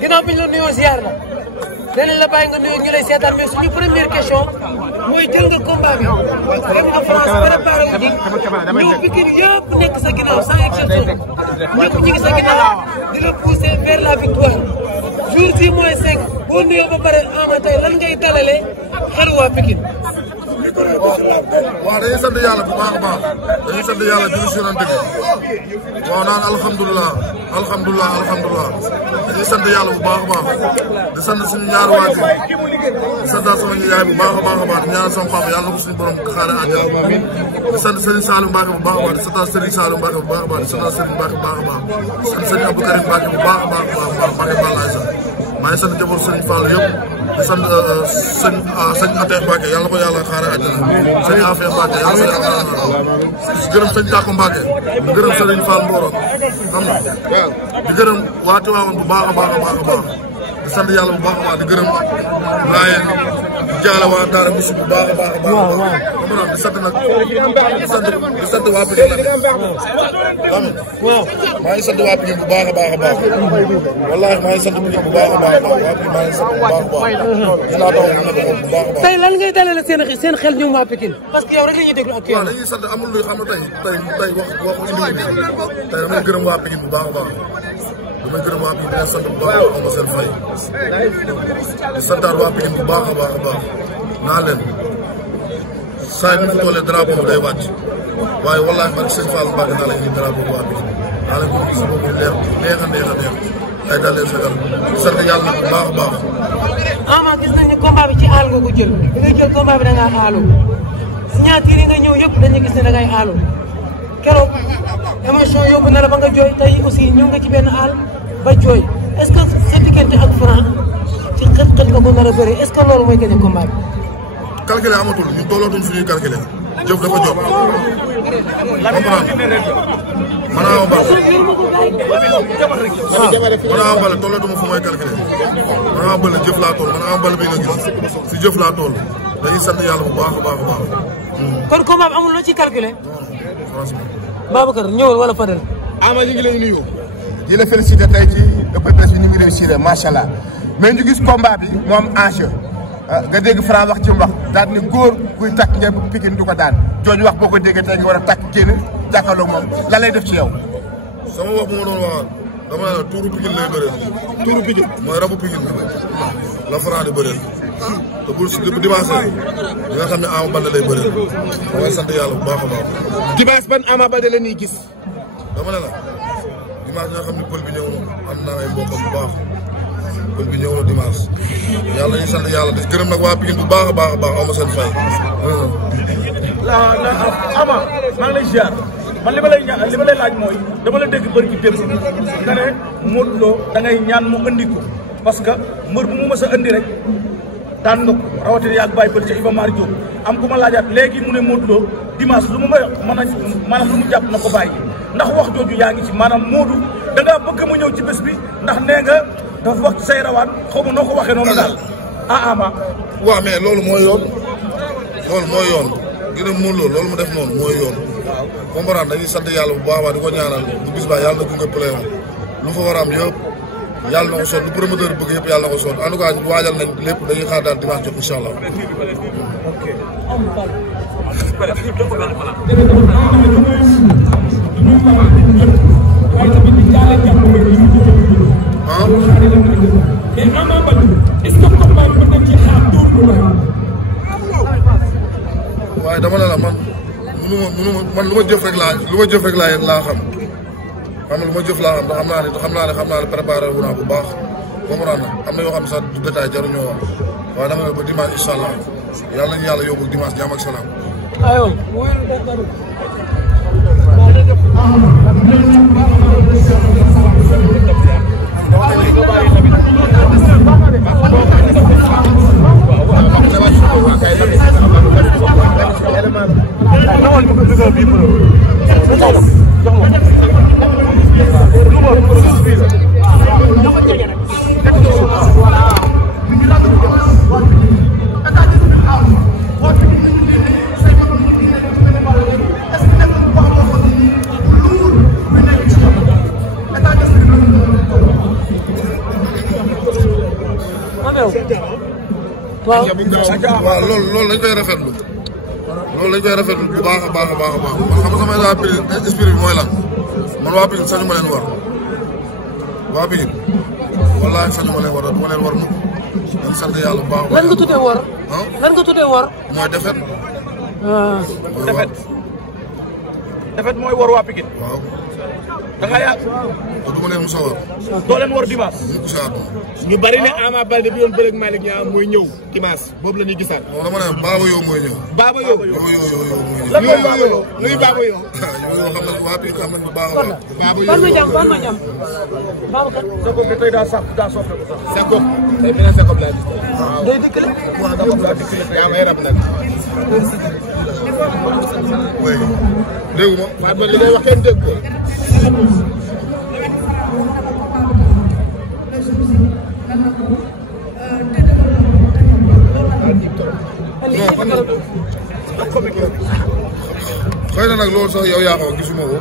ginnaaw bi ñu la nuyoo ziar la danañ la bàyyi nga nuyoo ñu lay seetaan mais suñu première question mooy jël nga combat bi dem nga France préparé wu ji ñëw Pikine yëpp nekk sa ginnaaw sans exception ñëpp ñu ngi sa ginnaaw di la pousser vers la victoire jour ji mooy 5 boo nuyoo ba pare Ama tey lan ngay dalalee xel waa Pikine. waaw dañuy sant yàlla bu baax a baax dañuy sant yàlla julli si yonent bi waaw naan alhamdulilah dañuy sant yàlla bu baax a baax di sant suñu ñaari waajur di sant sama yaay bu baax a baax di ñaanal sama papa yàlla na ko suñu borom xaare àjjana di sant Serigne Saliou Mbacke bu baax a baax di sant Serigne Saliou Mbacke bu baax a baax di sant Serigne Mbacke bu baax a baax di sant Serigne Abdou Karim Mbacke bu baax a baax Mbacke Balaye sax maa ngi sant njaboot Serigne Fall yëpp di sant sëñ Atex Mbacke yàlla na ko yàlla xaare àjjana sëñ Afia Mbacke yàlla na ko yàlla gërëm sëñ Tako Mbacke di gërëm Serigne Fall Mboro xam nga di gërëm waa Tiwaawan bu baax a baax di sant yàlla bu baax a baax di gërëm Laayeen di jaale waa Daara Moussa bu baax a baax di sant nag di sant waa Pikine nag maa ngi sant waa Pikine bu baax a baax wallaahi maa ngi sant Pikine bu baax a baax waa Pikine maa ngi sant bu baax dinaa taxaw bu baax a baax. tey lan ngay dalal seen xel ñoom waa Pikine parce que yow rek la ñuy déglu actuellement. waaw dañuy sant amul lu xam ne tey wax tey damay gërëm waa Pikine bu baax a baax. damay gërëm waa Pikine di sant bu baax a baax seen fay di santaat waa Pikine bu baax a baax naa leen saa yi bu ñu fa tollee drapeau bi day wàcc waaye wallaahi man sëñ Fall Mbacke naa leen indi drapeau bu waa Pikine naa leen ko gis boobu neex ay daal leen sagal di sant yàlla bu baax a baax. Ama gis nañ ne combat bi ci aal nga ko jël bi ngay jël combat bi da ngaa aalu signature yi nga ñëw yëpp dañuy gis ne da ngay aalu keroog émotion yóbbu na la ba nga jooy tey aussi ñëw nga ci benn aal ba jooy est-ce que sa diggante ak Franc ci xët-xët nga ko nar a bëri est-ce que loolu mooy gagné combat bi. calculé amatul ñu tollootuñ suñuy calculé jëf dafa jot man Ama Baldé tollootuma fu may calculé man Ama Baldé jëf laa toll man Ama Baldé bi nga gis si jëf laa toll dañuy sant yàlla bu baax a baax. kon combat bi amul loo ciy calculé. franchement. Babacar ñëwal wala Fadel. Ama ñu ngi lay nuyu. di la félicité tey ci ëpp bés bi ni mu réussir macha allah mais ñu gis combat bi moom enjeu nga dégg Franc wax ci wax daal ni góor kuy takk ngeen Pikine du ko daan jooju wax boo ko déggee tey nga war a takk génn jàkkaarloog moom lan lay def ci yow. sama wax bu ma doon waxaat dama ne la tuuru Pikine lay bëreel. tuuru Pikine mooy rabu Pikine la Franc di bëreel te bul si dimanche di nga xam ne Ama Baldé lay bëreel damay sant yàlla bu baax a baax. dimanche ban Ama Baldé la ñuy gis. dama ne la dimanche nga xam ne pël bi ñëw na am naa ay mbokkam bu baax pël bi ñëw na dimanche yàlla ñu sant yàlla di gërëm nag waa Pikine bu baax a baax aw ma seen fay. Ama maa ngi lay ziar man li ma lay laaj mooy dama la dégg bëri ci démb nga ne Modou Lo da ngay ñaan mu andi ko parce que mbër bu mu mës a andi rek daan nga ko rawatina yaa bàyyi pël ca Iba Mar Diop am ku ma laajaat léegi mu ne Modou Lo dimanche lu mu may maanaam lu mu jàpp na ko bàyyi ndax wax jooju yaa ngi ci maanaam Modou da ngaa bëgg mu ñëw ci bés bi ndax nee nga dafa wax ci say rawaan xaw ma noo ko waxee noonu daal Ama. waaw mais loolu mooy yoon gën a Modou Lo loolu mu def noonu mooy yoon comprendre dañuy sant yàlla bu baax a baax di ko ñaanal bu bis baa yàlla na gunge plein lu fa war a am yëpp yàlla na ko sonn lu promoteur bëgg yëpp yàlla na ko sonn en tout cas waajal nañ lépp dañuy xaar daal dimanche jot incha allah. waaye dama ne la man lu ma jëf rek laa xam lu ma jëf laa xam ndax xam naa ne préparé wu naa bu baax comprendre na am na yoo xam ne sax du détail jaruñoo wax waaye dama ne ba dimanche incha allah yàlla nañu yàlla yóbbu dimanche jàmm ak salaam. yow. waaw. waaw loolu lañ koy rafetlu. loolu lañ koy rafetlu bu baax a baax a baax a baax man xam nga sama esprit bi mooy lan man waa Pikine sañu ma leen war waa Pikine wallaahi sañu ma leen war du ma leen war mukk dañ sant yàlla bu baax. lan nga tuddee wor. lan nga tuddee wor. mooy defet. defet mooy war waa Pikine. waaw. da nga yàgg. te du ma leen musa war. doo leen war dimanche. mukk saa doon. ñu bari ne Ama Baldé bi doon bëreeg Malick Niang mooy ñëw dimanche boobu la ñuy gisaat. moom dama ne Baba Yo mooy ñëw. Baba Yo. yoo mooy ñëw. lan mooy Baba Yo. luy Baba Yo. yoo xam ne waa Pikine xam nañ bu baax a baax. Baba Yo ban ma jàmm ban ma jàmm. Babacar. sa bopp tey daa soppeeku sax. sa gox tey beneen sa gox laa gis. waaw day dëkk la. waaw sa gox laa gis. yaa am ay rab nag. oui déggu ma. waaye ba li ngay wax kenn dégg ko. xëy na nag loolu sax yow yaa ko gisuma ko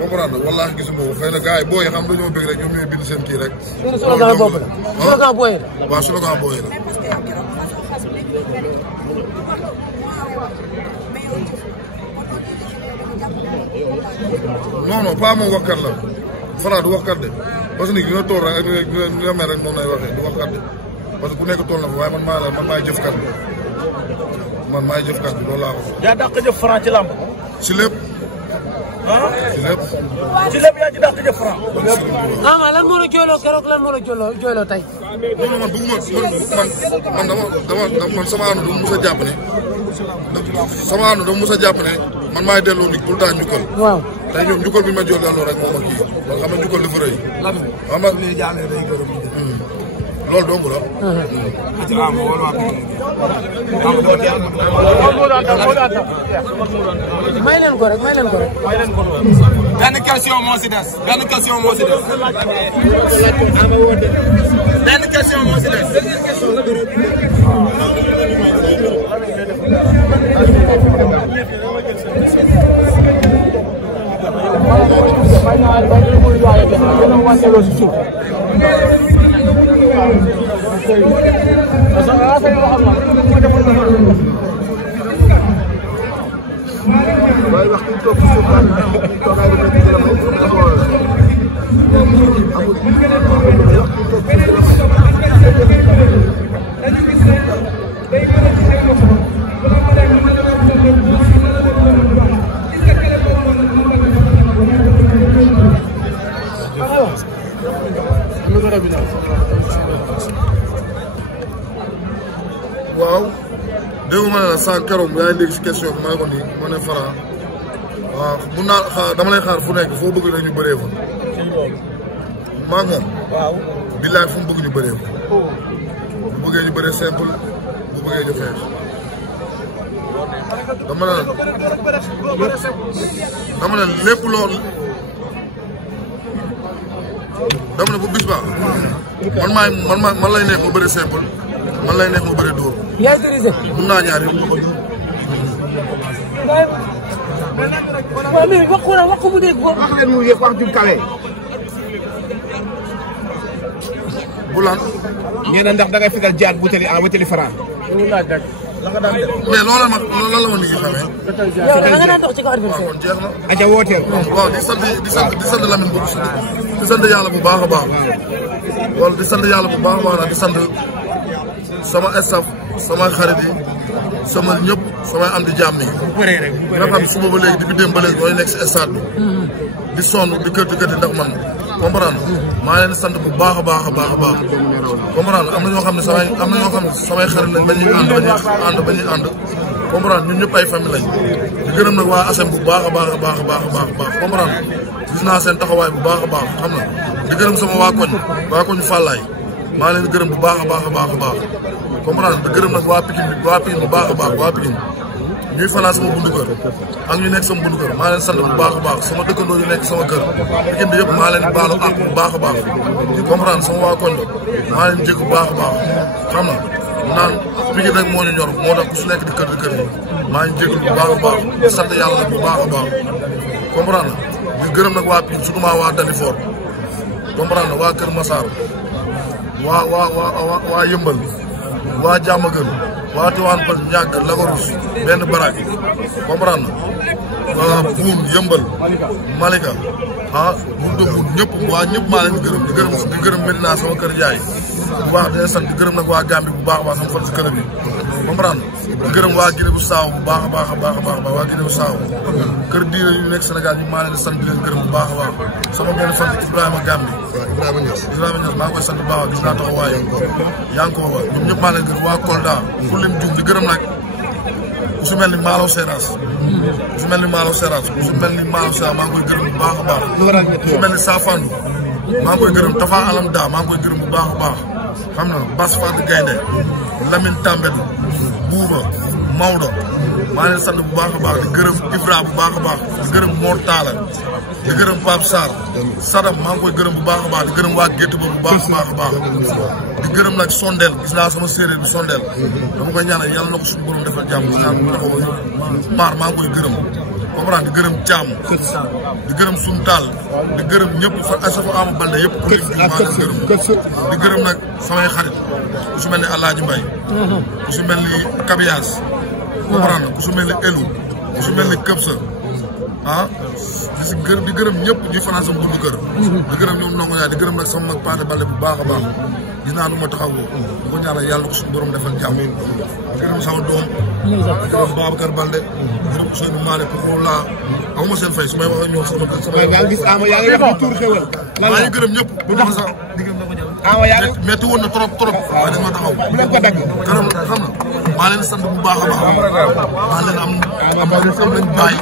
comprendre nga wallaahi gisuma ko xëy na gars yi booy xam dañoo bëgg rek ñoom ñooy bind seen kii rek. loolu slogan bopp la. slogan booy la. waaw slogan booy la. non non pas moom waxkat la Fara du waxkat de parce que nit ñi nga toll rek ak ni nga mel rek noonu lay waxee du waxkat de parce que ku nekk toll na fa waaye man maay jëfkat bi man maay jëfkat bi loolu laa ko. yaa dàq jëf Franc ci làmb. si lépp. ah si lépp. ci lépp yaa ci dàq jëf Franc. Ama lan moo la jooyloo keroog lan moo la jooyloo tey. non non man bëgguma man sama ànd dama mos a jàpp ne sama ànd dama mos a jàpp ne man maay delloo nit tout le temps njukkal. waaw. tey ñoom njukkal bi ma jël delloo rek moom ak kii man xam nga njukkal dafa rëy. xam nga loolu dong la. may leen ko rek may leen ko rek. benn question moo si des. benn question moo si des. benn question moo si des. waaye wax dëgg toog suuf daal toogaay bi nekk di la may dafa war a amul wax dëgg toog suuf di la waaw dégg ma ne la sànq keroog yaa ngi dégg si question bi ma ne ko nii ma ne Fara waaw mun naa xaar dama lay xaar fu nekk foo bëgg rek ñu bëree fa. maa moom. waaw billaay fu mu bëgg ñu bëree fa. bu bëggee ñu bëree simple bu bëggee ñu xeex. dama ne lépp loolu dama ne bu bis ba man lay nekk mu bëri simple man lay nekk mu bëri dóor. yaay autorisé. mun naa ñaar yëpp. waaw mais wax ko mu dégg ko. wax leen mu yëg wax ju kawe. bu lan. ñu ne ndax da ngay fekkal jaar wutali Franc. mais loolu la ma nit ñi xamee. yow da nga daan dox ci kaw adversaire. kon jeex na. aca wooteel. waaw di sant Lamine Boury di sant yàlla bu baax a baax. wala di sant yàlla bu baax a baax nag di sant sama staff sama xarit yi sama ñëpp samay am di jàmm yi. nga xam suba ba léegi depuis démb ba léegi ñooy nekk si stade bi. di sonn di kër ndax man comprendre maa leen sant bu baax a baax a baax a baax comprendre am na ñoo xam ne samay xarit lañ ba ñuy ànd comprendre ñun ñëpp ay famille lañ di gërëm nag waa ASM bu baax a baax a baax a baax a baax comprendre gis naa seen taxawaay bu baax a baax xam na di gërëm sama waa koñ Fallaye maa leen di gërëm bu baax a baax a baax a baax comprendre di gërëm nag waa Pikine bu baax a baax waa Pikine ñuy fanaan sama bundu kër ak ñu nekk sama bundu kër maa leen sant bu baax a baax sama dëkkandoo yu nekk sama kër Pikine bi yëpp maa leen baalu àq bu baax a baax comprendre sama waa koñ maa leen jég bu baax a baax xam na naan Pikine rek moo ñu ñor moo tax ku si nekk di kër yi maa ngi jégalu bu baax a baax di sant yàlla nag bu baax a baax comprendre di gërëm nag waa Pikine surtout waa Dalifort comprendre waa Kër Massar waa Yëmbal waa Diamaguène waa Tivaouane Peulh ñàgg Lagos benn baraak comprendre na Buun Yëmbal Malika bu dëgg ñëpp maa leen di gërëm Medina sama kër jaay bu baax di sant di gërëm nag waa Gambie bu baax a baax sama fan si kër bi comprendre di gërëm waa Guinée Bissau bu baax a baax waa Guinée Bissau kër diine yu nekk Sénégal ñu maa leen di sant di leen gërëm bu baax a baax sama benn fan Ibrahima Gambie Ibrahima Niass maa ngi koy sant bu baax gis naa taxawaay yaa ngi ko wax ñoom ñëpp maa leen gërëm waa Kolda fu lim jum di gërëm nag ku su mel ni Malo Seras ku su mel ni Malo Seras maa ngi koy gërëm bu baax a baax ku su mel ni Safandou maa ngi koy gërëm Tafa Alam Da maa ngi koy gërëm bu baax a baax xam na Bas Fade Gaynde Lamine Tambedou Bouba Maodo maa ngi leen sant bu baax a baax di gërëm Ibra bu baax a baax di gërëm Mor Talla di gërëm Pape Sarr Sadam maa ngi koy gërëm bu baax a baax di gërëm waa Gétt ba bu baax a baax di gërëm nag Sondel gis naa sama séeréer bi Sondel dama koy ñaanal yàlla na ko suñu borom defal jàmm gis naa mu taxaw maar maa ngi koy gërëm comprendre di gërëm Thiam di gërëm Suntal di gërëm ñëpp fa asafa ama balde yëpp ku lim maa ngi gërëm di gërëm nag samay xarit ku su mel ni Alaaji Mbay ku su mel ni Kabias comprendre ku su mel ni Elu ku su mel ni Këpsa di gërëm ñëpp di fanaan sama bundu kër di gërëm ñoom ndongo yaay di gërëm nag sama mag Paate Bale bu baax a baax gis naa nu ma taxawoo di ko ñaanal yàlla ko suñu borom defal jàmm di gërëm sama doom di gërëm Babacar Balde di gërëm Ousseynou Male pour laa amuma seen fay su may wax ak ñoom sama yaa ngi gis Ama yaa ngi wax tuur xewal maa ngi gërëm ñëpp bu ma sax Ama yaa ngi metti woon na trop waaye dañ ma taxaw bu leen ko dagg gërëm xam na maa leen sant bu baax a baax maa leen am nañ baay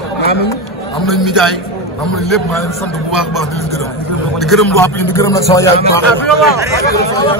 am nañ nijaay am nañ lépp maa leen sant bu baax a baax di leen gërëm di gërëm waa Pikine di gërëm nag sama yaay bu baax a baax